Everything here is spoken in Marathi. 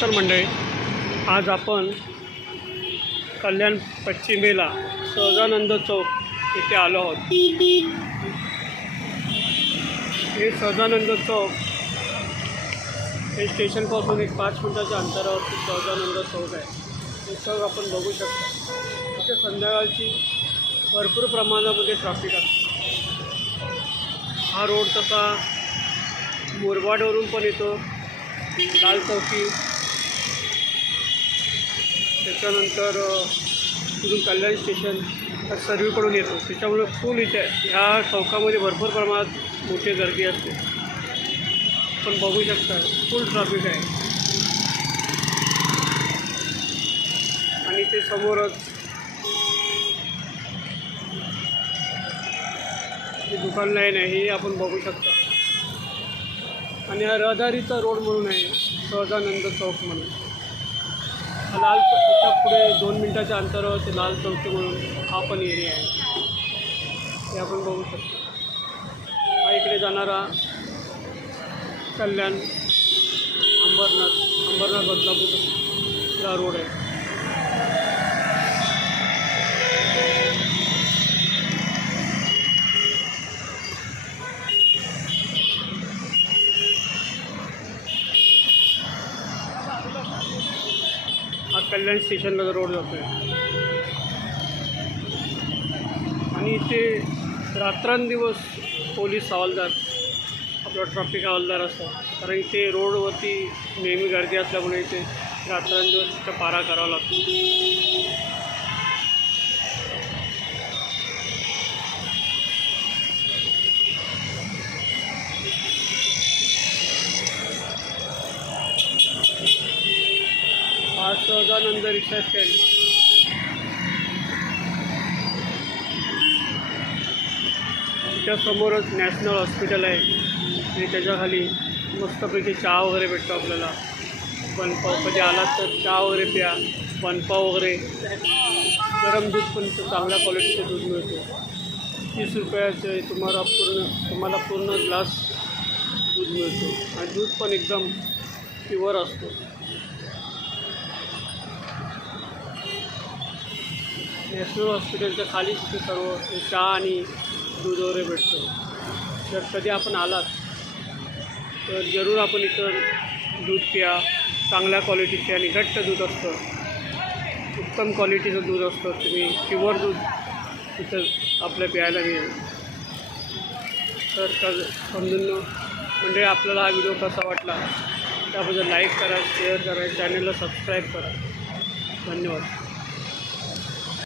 तर मंडळी आज आपण कल्याण पश्चिमेला सहजानंद चौक इथे आलो आहोत. हे सहजानंद चौक हे स्टेशनपासून एक पाच मिनिटाच्या अंतरावरती सहजानंद चौक आहे. हे चौक आपण बघू शकतो. इथे संध्याकाळची भरपूर प्रमाणामध्ये ट्रॅफिक असते. हा रोड तसा मुरबाडवरून पण येतो. लाल चौकी त्याच्यानंतर तिथून कल्याण स्टेशन सर्वीकडून येतो. त्याच्यामुळे फुल इथे ह्या चौकामध्ये भरपूर प्रमाणात मोठी गर्दी असते. पण बघू शकता फुल ट्रॅफिक आहे. आणि ते समोरच दुकान लाईन आहे हे आपण बघू शकता. आणि हा रहदारीचा रोड म्हणून आहे सहजानंद चौक म्हणून. लाल चौकच्या पुढे दोन मिनटाच्या अंतरावर ते लाल चौकी म्हणून हा पण एरिया आहे. हे आपण बघू शकतो. हा इकडे जाणारा कल्याण अंबरनाथ अंबरनाथ बदलापूर रोड आहे. कल्याण स्टेशनला रोड जातो आहे आणि इथे रात्रंदिवस पोलीस हवालदार आपला ट्रॅफिक हवालदार असतात. कारण इथे रोडवरती नेहमी गर्दी असल्यामुळे इथे रात्रंदिवस इथं पारा करावा लागतो. हा सहजानंद रिक्षा स्टँड. त्याच्यासमोरच समोरच नॅशनल हॉस्पिटल आहे. आणि त्याच्याखाली मस्तपैकी चहा वगैरे भेटतो आपल्याला. वनपाव कधी आलात तर चहा वगैरे प्या. वनपाव वगैरे. गरम दूध पण चांगल्या क्वालिटीचं दूध मिळतो. तीस रुपयाचं आहे तुम्हाला पूर्ण तुम्हाला पूर्ण ग्लास दूध मिळतो. आणि दूध पण एकदम प्युअर असतो. नॅशनल हॉस्पिटलच्या खाली तिथे सर्व चहा आणि दूध वगैरे भेटतो. जर कधी आपण आलात तर जरूर आपण इथं दूध प्या. चांगल्या क्वालिटीचे आणि घट्ट दूध असतं. उत्तम क्वालिटीचं दूध असतं. तुम्ही प्युअर दूध इथं आपल्या प्यायला मिळेल. तर तर समजून म्हणजे आपल्याला हा व्हिडिओ कसा वाटला? त्याबद्दल लाईक करा शेअर करा चॅनलला सबस्क्राईब करा. धन्यवाद.